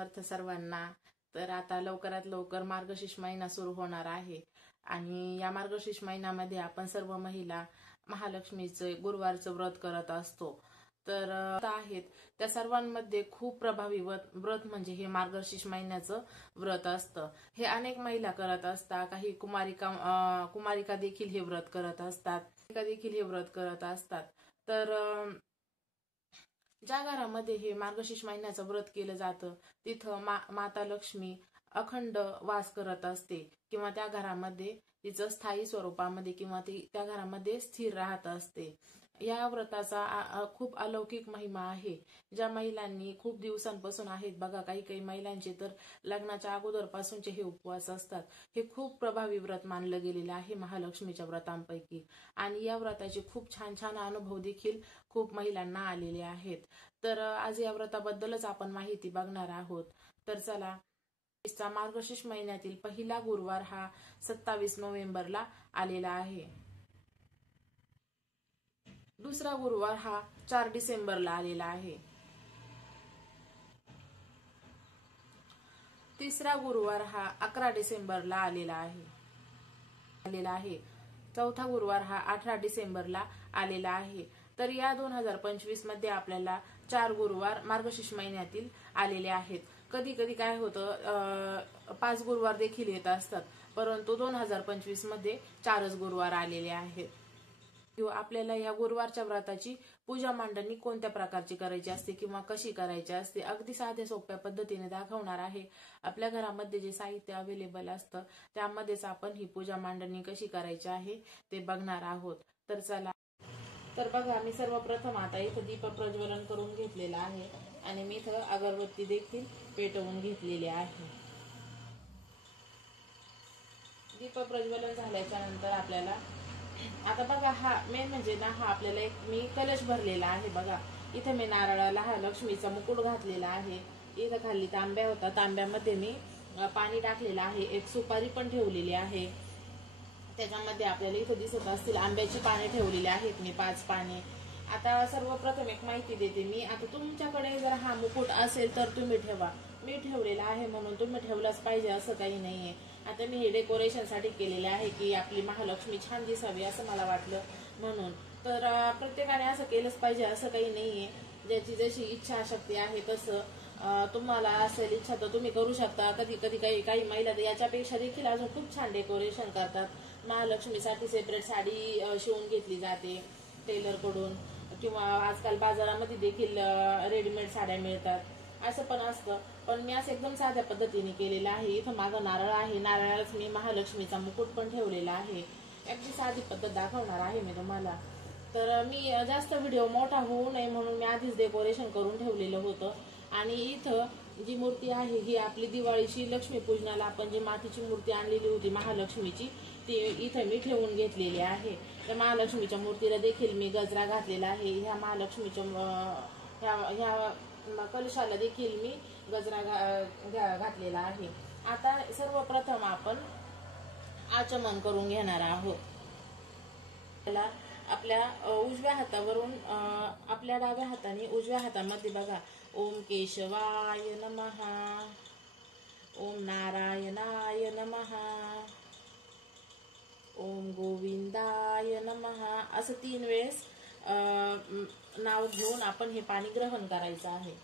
समर्थ सर्वांना। तर आता लवकरात लवकर मार्गशीर्ष महिना सुरू होणार आहे आणि या मार्गशीर्ष महिन्यामध्ये आपण सर्व महिला महालक्ष्मीचे गुरुवारचं व्रत करत असतो। तर आहेत त्या सर्वांमध्ये खूप प्रभावी व्रत म्हणजे हे मार्गशीर्ष महिन्याचं व्रत असतं। हे अनेक महिला करत असतात, काही कुमारिका देखील हे व्रत करत असतात। तर ज्या घरामध्ये हे मार्गशीर्ष महिन्याचं व्रत केलं जातं तिथं माता लक्ष्मी अखंड वास करत असते किंवा त्या घरामध्ये तिचं स्थायी स्वरूपामध्ये किंवा ती त्या घरामध्ये स्थिर राहत असते। या व्रताचा खूप अलौकिक महिमा आहे। ज्या महिलांनी खूप दिवसांपासून आहेत बघा, काही महिलांचे तर लग्नाच्या अगोदरपासूनचे हे उपवास असतात। हे खूप प्रभावी व्रत मानलं गेलेलं आहे महालक्ष्मीच्या व्रतांपैकी आणि या व्रताचे खूप छान छान अनुभव देखील खूप महिलांना आलेले आहेत। तर आज या व्रताबद्दलच आपण माहिती बघणार आहोत। तर चला, मार्गशीर्ष महिन्यातील पहिला गुरुवार हा 27 नोव्हेंबरला आलेला आहे। दुसरा गुरुवार हा 4 डिसेंबरला आलेला आहे। तिसरा गुरुवार हा 11 डिसेंबरला आलेला आहे। चौथा गुरुवार हा 18 डिसेंबरला आलेला आहे। तर या 2025 मध्ये आपल्याला 4 गुरुवार मार्गशीर्ष महिन्यातील आलेले आहेत। कधी कधी काय होतं 5 गुरुवार देखील येत असतात, परंतु 2025 मध्ये 4च गुरुवार आलेले आहेत। आपल्याला या गुरुवारच्या व्रताची पूजा मांडणी कोणत्या प्रकारची करायची असते किंवा कशी करायची असते अगदी साध्या सोप्या पद्धतीने दाखवणार आहे। आपल्या घरामध्ये जे साहित्य अवेलेबल असतं त्यामध्येच आपण ही पूजा मांडणी कशी करायची आहे ते बघणार आहोत। तर चला, तर बघा, मी सर्वप्रथम आता इथं दीप प्रज्वलन करून घेतलेला आहे आणि मी इथं अगरबत्ती देखील पेटवून घेतलेली आहे। दीप प्रज्वलन झाल्याच्या नंतर आपल्याला आता बघा, हा मेन म्हणजे ना, हा आपल्याला एक मी कलश भरलेला आहे। बघा, इथे मी नारळाला हा लक्ष्मीचा मुकुट घातलेला आहे। इथं खाली तांब्या होता, तांब्यामध्ये मी पाणी टाकलेलं आहे। एक सुपारी पण ठेवलेली आहे, त्याच्यामध्ये आपल्याला इथं दिसत असतील आंब्याची पाने ठेवलेली आहेत मी 5 पाने। आता सर्वप्रथम एक माहिती देते मी, आता तुमच्याकडे जर हा मुकुट असेल तर तुम्ही ठेवा, मी ठेवलेला आहे म्हणून तुम्ही ठेवलाच पाहिजे असं काही नाहीये। आता मी हे डेकोरेशन साठी केलेले आहे की आपली महालक्ष्मी छान दिसावी असं मला वाटलं म्हणून। तर प्रत्येकाने असं केलंच पाहिजे असं काही नाहीये, ज्याची जशी इच्छा शक्ती आहे तसं तुम्हाला असेल इच्छा तर तुम्ही करू शकता। कधी कधी काही महिला याच्यापेक्षा देखील अजून खूप छान डेकोरेशन करतात। महालक्ष्मीसाठी सेपरेट साडी शिवून घेतली जाते टेलर कडून किंवा आजकाल बाजारामध्ये देखील रेडीमेड साड्या मिळतात, असं पण असतं। पण मी असं एकदम साध्या पद्धतीने केलेलं आहे। इथं माझं नारळ आहे, नारळालाच मी महालक्ष्मीचा मुकुट पण ठेवलेला आहे। अगदी साधी पद्धत दाखवणार आहे मी तुम्हाला। तर मी जास्त व्हिडिओ मोठा होऊ नये म्हणून मी आधीच डेकोरेशन करून ठेवलेलं होतं। आणि इथं जी मूर्ती आहे ही आपली दिवाळीची लक्ष्मीपूजनाला आपण जी मातीची मूर्ती आणलेली होती महालक्ष्मीची, ती इथं मी ठेवून घेतलेली आहे। त्या महालक्ष्मीच्या मूर्तीला देखील मी गजरा घातलेला आहे। ह्या महालक्ष्मीच्या ह्या कलशाला देखील मी गजरा घातलेला आहे। आता सर्वप्रथम आपण आचमन करून घेणार आहोत। आपल्या उजव्या हातावरून आपल्या डाव्या हाताने उजव्या हातामध्ये बघा, ओम केशवाय नमः, ओम नारायणाय नमः, ओम गोविंदाय नमः असं 3 वेळेस नाव घेऊन आपण हे पाणी ग्रहण करायचं आहे।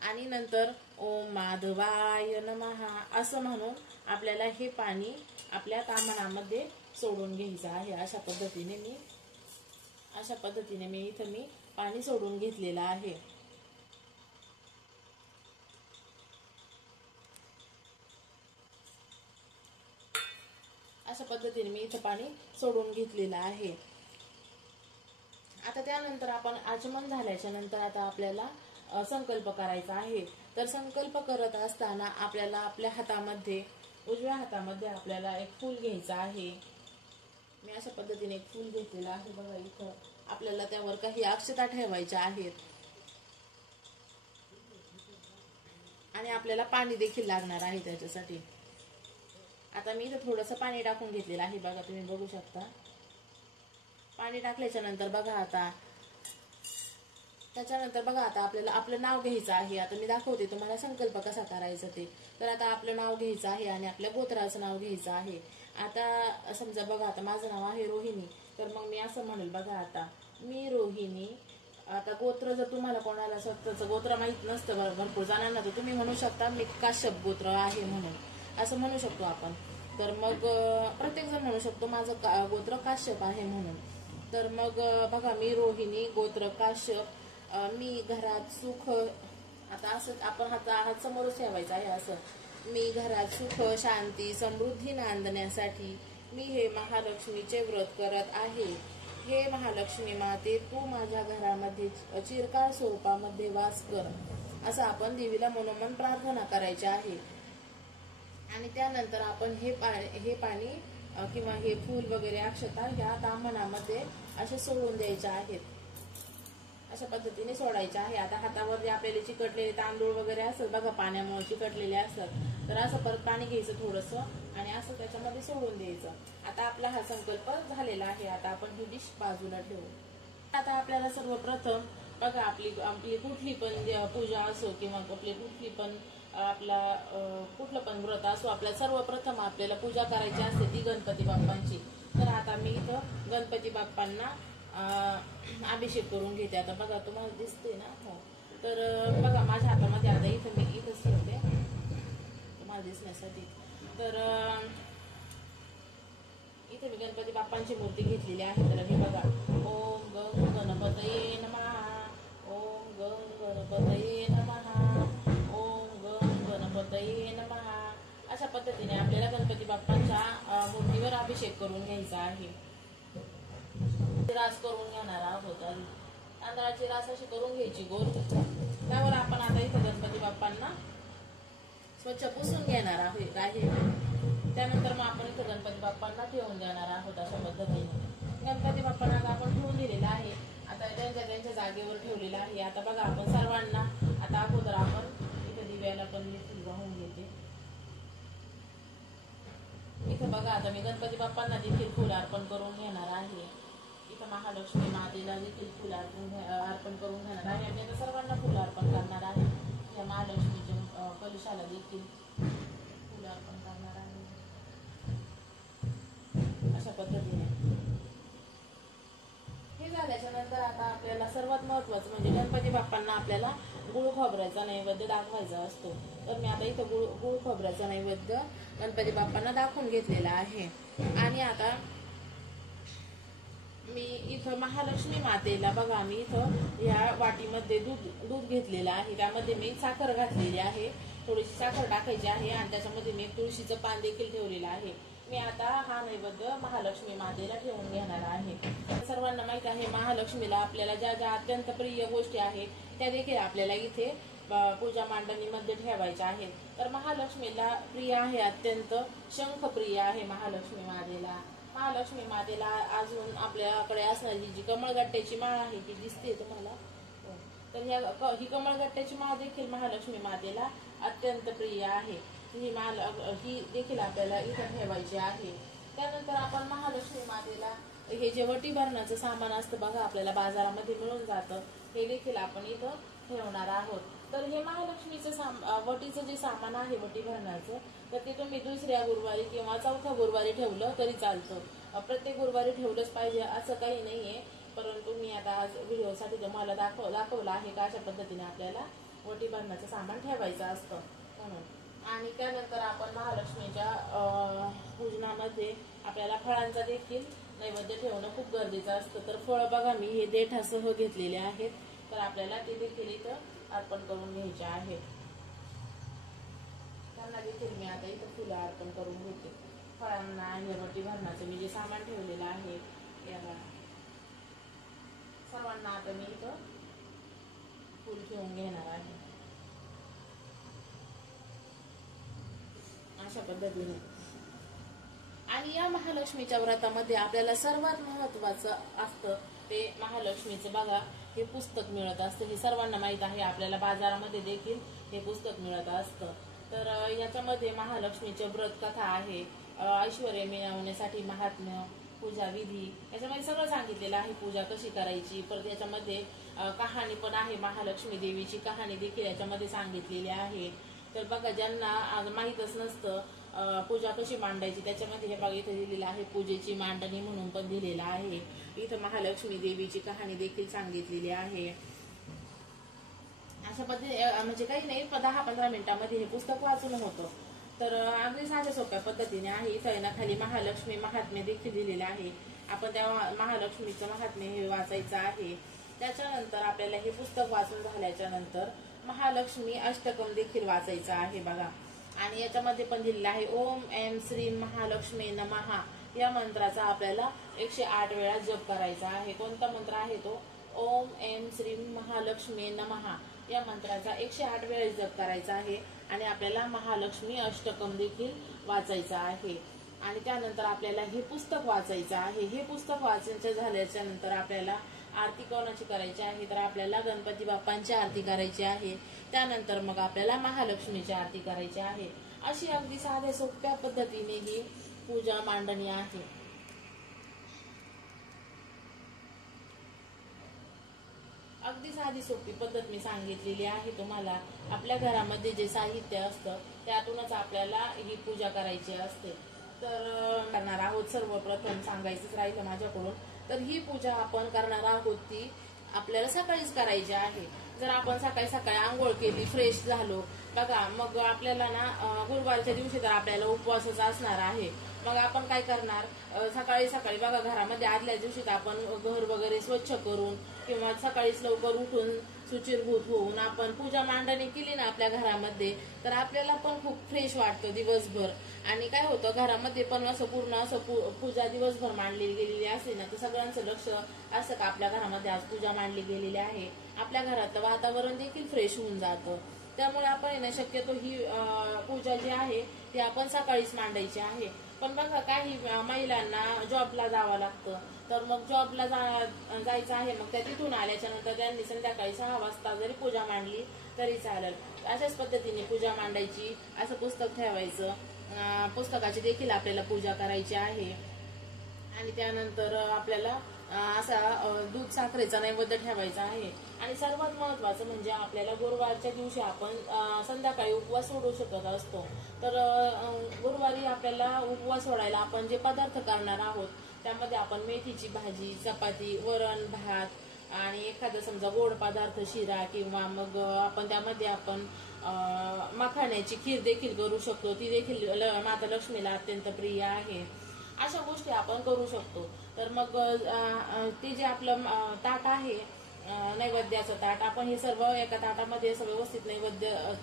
आणि नंतर ओम माधवाय नमः असं म्हणून आपल्याला हे पाणी आपल्या कामनामध्ये सोडून घ्यायचं आहे। अशा पद्धतीने मी इथं पाणी सोडून घेतलेलं आहे। अशा पद्धतीने मी इथं पाणी सोडून घेतलेलं आहे। आता त्यानंतर आपण आचमन झाल्याच्या नंतर आता आपल्याला संकल्प करायचा आहे। तर संकल्प करत असताना आपल्याला आपल्या हातामध्ये उजव्या हातामध्ये आपल्याला एक फूल घ्यायचं आहे। मी अशा पद्धतीने एक फूल घेतलेलं आहे। बघा, इथं आपल्याला त्यावर काही अक्षता ठेवायच्या आहेत आणि आपल्याला पाणी देखील लागणार आहे त्याच्यासाठी। आता मी इथं थोडंसं पाणी टाकून घेतलेलं आहे। बघा, तुम्ही बघू शकता। पाणी टाकल्याच्या नंतर बघा, आता त्याच्यानंतर बघा आता आपल्याला आपलं नाव घ्यायचं आहे. आता मी दाखवते तुम्हाला संकल्प कसा करायचा ते. तर आता आपलं नाव घ्यायचं आहे आणि आपल्या गोत्राचं नाव घ्यायचं आहे. आता समजा बघा आता माझं नाव आहे रोहिणी, तर मग मी असं म्हणेल बघा आता मी रोहिणी. आता गोत्र जर तुम्हाला कोणाला स्वतःचं गोत्र माहीत नसतं भरपूर जणांना, तर तुम्ही म्हणू शकता मी काश्यप गोत्र आहे म्हणून, असं म्हणू शकतो आपण. तर मग प्रत्येक जण म्हणू शकतो माझं गोत्र काश्यप आहे म्हणून. तर मग बघा मी रोहिणी, गोत्र काश्यप, मी घरात सुख. आता असं आपण हात समोरच ठेवायचा आहे. असं मी घरात सुख शांती समृद्धी नांदण्यासाठी मी हे महालक्ष्मीचे व्रत करत आहे. हे महालक्ष्मी माते तू माझ्या घरामध्ये चिरकाळ स्वरूपामध्ये वास कर, असं आपण देवीला मनोमन प्रार्थना करायची आहे. आणि त्यानंतर आपण हे पाणी किंवा हे फूल वगैरे अक्षता ह्या ताम्हणामध्ये असे सोडून द्यायचे आहेत. अशा पद्धतीने सोडायचे आहे. आता हातावर जे आपल्याला चिकटलेले तांदूळ वगैरे असतात बघा, पाण्यामुळे चिकटलेले असतात, तर असं परत पाणी घ्यायचं थोडंसं आणि असं त्याच्यामध्ये सोडून द्यायचं. आता आपला हा संकल्प झालेला आहे. आता आपण ही डिश बाजूला ठेवू. आता आपल्याला सर्वप्रथम बघा आपली कुठली पण पूजा असो किंवा आपली कुठली पण आपला कुठलं पण व्रत असो, आपल्याला सर्वप्रथम आपल्याला पूजा करायची असते ती गणपती बाप्पांची. तर आता मी इथं गणपती बाप्पांना अभिषेक करून घेते. आता बघा तुम्हाला दिसते ना. हो, तर बघा माझ्या हातामध्ये आता इथं मी इथंच ठेवते तुम्हाला दिसण्यासाठी. तर इथे मी गणपती बाप्पांची मूर्ती घेतलेली आहे. तर हे बघा, ओम गंग गणपतये नमः, ओम गंग गणपतये नमः, ओम गंग गणपतये नमः. अशा पद्धतीने आपल्याला गणपती बाप्पांच्या मूर्तीवर अभिषेक करून घ्यायचा आहे. रास करून घेणार आहोत. तांदळाची रास अशी करून घ्यायची गोल. त्यावर आपण आता इथं गणपती बाप्पांना स्वच्छ पुसून घेणार आहे. त्यानंतर मग आपण इथं गणपती बाप्पांना ठेवून देणार आहोत. अशा पद्धतीने गणपती बाप्पांना आपण ठेवून दिलेला आहे. आता त्यांच्या जागेवर ठेवलेला आहे. आता बघा आपण सर्वांना आता अगोदर आपण इथं दिव्याला पण मी फुल वाहून घेते. इथं बघा आता मी गणपती बाप्पांना देखील फुल अर्पण करून घेणार आहे. इथं महालक्ष्मी मातेला देखील फुल अर्पण करून घेणार आहे. आणि आता सर्वांना फुल अर्पण करणार आहे. या महालक्ष्मीच्या कलशाला देखील फुल अर्पण करणार आहे. अशा पद्धतीने हे झाल्याच्या नंतर आता आपल्याला सर्वात महत्वाचं म्हणजे गणपती बाप्पांना आपल्याला गुळ खोबऱ्याचा नैवेद्य दाखवायचा असतो. तर मी आता इथं गुळ खोबऱ्याचा नैवेद्य गणपती बाप्पांना दाखवून घेतलेला आहे. आणि आता मी इथं महालक्ष्मी मातेला बघा मी इथं ह्या वाटीमध्ये दूध घेतलेलं आहे. त्यामध्ये मी साखर घातलेली आहे. थोडीशी साखर टाकायची आहे आणि त्याच्यामध्ये मी तुळशीचं पान देखील ठेवलेलं आहे. मी आता हा नैवेद्य महालक्ष्मी मातेला ठेवून घेणार आहे. सर्वांना माहित आहे महालक्ष्मीला आपल्याला ज्या ज्या अत्यंत प्रिय गोष्टी आहेत त्या देखील आपल्याला इथे पूजा मांडणीमध्ये ठेवायच्या आहेत. तर महालक्ष्मीला प्रिय आहे अत्यंत शंख प्रिय आहे महालक्ष्मी मातेला. महालक्ष्मी मातेला अजून आपल्याकडे असणारी जी कमळगट्ट्याची माळ आहे ती दिसते तुम्हाला. तर ही कमळगट्ट्याची माळ देखील महालक्ष्मी मातेला अत्यंत प्रिय आहे. ही देखील आपल्याला इथं ठेवायची आहे. त्यानंतर आपण महालक्ष्मी मातेला हे जे वटी भरण्याचं सामान असतं बघा आपल्याला बाजारामध्ये मिळून जातं, हे देखील आपण इथं ठेवणार आहोत. तर हे महालक्ष्मीचं वटीचं जे सामान आहे वटी भरण्याचं, तर ते तुम्ही दुसऱ्या गुरुवारी किंवा चौथ्या गुरुवारी ठेवलं तरी चालतं. प्रत्येक गुरुवारी ठेवलंच पाहिजे असं काही नाहीये. परंतु मी आता आज व्हिडिओसाठी तुम्हाला दाखवलं आहे का अशा पद्धतीने आपल्याला वटी भरण्याचं सामान ठेवायचं असतं म्हणून. आणि त्यानंतर आपण महालक्ष्मीच्या पूजनामध्ये आपल्याला फळांचा देखील नैवेद्य ठेवणं खूप गरजेचं असतं. तर फळ बघा मी हे देठासह घेतलेले आहेत. तर आपल्याला ते देखील इथं अर्पण करून घ्यायचे आहेत. त्यांना देखील मी आता इथं फुलं अर्पण करून घेते. फळांना हे वटी भरण्याचं मी जे सामान ठेवलेलं आहे याला सर्वांना आता मी इथं फुल ठेवून घेणार आहे अशा पद्धतीने. आणि या महालक्ष्मीच्या व्रतामध्ये आपल्याला सर्वात महत्वाचं असतं ते महालक्ष्मीचं बघा हे पुस्तक मिळत असतं. हे सर्वांना माहित आहे. आपल्याला बाजारामध्ये देखील हे पुस्तक मिळत असतं. तर याच्यामध्ये महालक्ष्मीचे व्रत कथा आहे, ऐश्वर्य मिळवण्यासाठी महात्म्य, पूजा विधी, याच्यामध्ये सगळं सांगितलेलं आहे. पूजा कशी करायची, परत याच्यामध्ये कहाणी पण आहे, महालक्ष्मी देवीची कहाणी देखील याच्यामध्ये सांगितलेली आहे. तर बघा, ज्यांना माहीतच नसतं पूजा कशी मांडायची, त्याच्यामध्ये हे बघा इथे दिलेलं आहे पूजेची मांडणी म्हणून पण दिलेलं आहे. इथं महालक्ष्मी देवीची कहाणी देखील सांगितलेली आहे. अशा पद्धती म्हणजे काही नाही, 10-15 मिनिटांमध्ये हे पुस्तक वाचून होतं. तर अगदी साध्या सोप्या पद्धतीने आहे. इथं ना खाली महालक्ष्मी महात्म्य देखील दिलेलं आहे. आपण त्या महालक्ष्मीचं महात्म्य हे वाचायचं आहे. त्याच्यानंतर आपल्याला हे पुस्तक वाचून झाल्याच्या नंतर महालक्ष्मी अष्टकम देखील वाचायचं आहे बघा. आणि याच्यामध्ये पण दिलेलं आहे ओम ऐं श्रीं महालक्ष्मी नमः या मंत्राचा आपल्याला 108 वेळा जप करायचा आहे. कोणता मंत्र आहे तो? ओम ऐं श्रीं महालक्ष्मी नमः या मंत्राचा 108 वेळा जप करायचा आहे. आणि आपल्याला महालक्ष्मी अष्टकम देखील वाचायचं आहे. आणि त्यानंतर आपल्याला हे पुस्तक वाचायचं आहे. हे पुस्तक वाचायचं झाल्याच्या नंतर आपल्याला आरती कोणाची करायची आहे? तर आपल्याला गणपती बाप्पांची आरती करायची आहे. त्यानंतर मग आपल्याला महालक्ष्मीची आरती करायची आहे. अशी अगदी साध्या सोप्या पद्धतीने ही पूजा मांडणी आहे. अगदी साधी सोपी पद्धत मी सांगितलेली आहे तुम्हाला. आपल्या घरामध्ये जे साहित्य असतं त्यातूनच आपल्याला ही पूजा करायची असते. तर करणार आहोत. सर्वप्रथम सांगायचंच राहिलं माझ्याकडून, तर ही पूजा आपण करणार आहोत ती आपल्याला सकाळीच करायची आहे. जर आपण सकाळी सकाळी आंघोळ केली, फ्रेश झालो बघा, मग आपल्याला ना गुरुवारच्या दिवशी तर आपल्याला उपवासच असणार आहे. मग आपण काय करणार, सकाळी सकाळी बघा घरामध्ये आदल्या दिवशी आपण घर वगैरे स्वच्छ करून किंवा सकाळीच लवकर उठून शुचिर्भूत होऊन आपण पूजा मांडणी केली ना आपल्या घरामध्ये, तर आपल्याला पण खूप फ्रेश वाटतं दिवसभर. आणि काय होतं, घरामध्ये पण असं पूर्ण असं पूजा दिवसभर मांडली गेलेली असली ना, तर सगळ्यांचं लक्ष असं का आपल्या घरामध्ये आज पूजा मांडली गेलेली आहे. आपल्या घरातलं वातावरण देखील फ्रेश होऊन जातं. त्यामुळे आपण शक्यतो ही पूजा जी आहे ती आपण सकाळीच मांडायची आहे. पण बघा, काही महिलांना जॉबला जावं लागतं, तर मग जॉबला जायचं आहे. मग त्या तिथून आल्याच्या नंतर त्यांनी संध्याकाळी 6 वाजता जरी पूजा मांडली तरी चालेल. अशाच पद्धतीने पूजा मांडायची. असं पुस्तक ठेवायचं, पुस्तकाची देखील आपल्याला पूजा करायची आहे. आणि त्यानंतर आपल्याला असा दूध साखरेचा नैवेद्य ठेवायचा आहे. आणि सर्वात महत्वाचं म्हणजे आपल्याला गुरुवारच्या दिवशी आपण संध्याकाळी उपवास सोडू शकत असतो. तर गुरुवारी आपल्याला उपवास सोडायला आपण जे पदार्थ करणार आहोत त्यामध्ये आपण मेथीची भाजी, चपाती, वरण भात आणि एखादा समजा गोड पदार्थ शिरा, किंवा मग आपण त्यामध्ये आपण मखाण्याची खीर देखील करू शकतो. ती देखील माता लक्ष्मीला अत्यंत प्रिय आहे. अशा गोष्टी आपण करू शकतो. तर मग ते जे आपलं ताट आहे, नैवेद्याचं ताट, आपण हे सर्व एका ताटामध्ये असं व्यवस्थित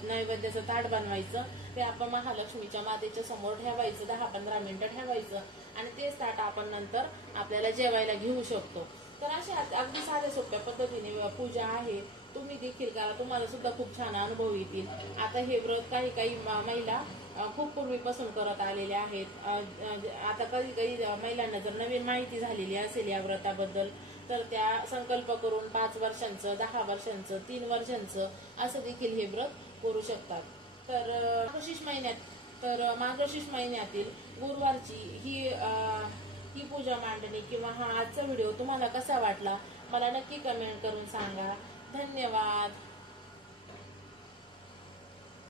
नैवेद्याचं ताट बनवायचं. ते आपण महालक्ष्मीच्या मातेच्या समोर ठेवायचं, 10-15 मिनिटं ठेवायचं. आणि तेच ताट आपण नंतर आपल्याला जेवायला घेऊ शकतो. तर अशा अगदी साध्या सोप्या पद्धतीने पूजा आहे. तुम्ही देखील करा, तुम्हाला सुद्धा खूप छान अनुभव येतील. आता हे व्रत काही महिला खूप पूर्वीपासून करत आलेल्या आहेत. आता कधी महिलांना जर नवीन माहिती झालेली असेल या व्रताबद्दल, तर त्या संकल्प करून 5 वर्षांचं, 10 वर्षांचं, 3 वर्षांचं असं देखील हे व्रत करू शकतात. तर मार्गशीर्ष महिन्यातील गुरुवारची ही पूजा मांडणी किंवा हा आजचा व्हिडिओ तुम्हाला कसा वाटला मला नक्की कमेंट करून सांगा. धन्यवाद.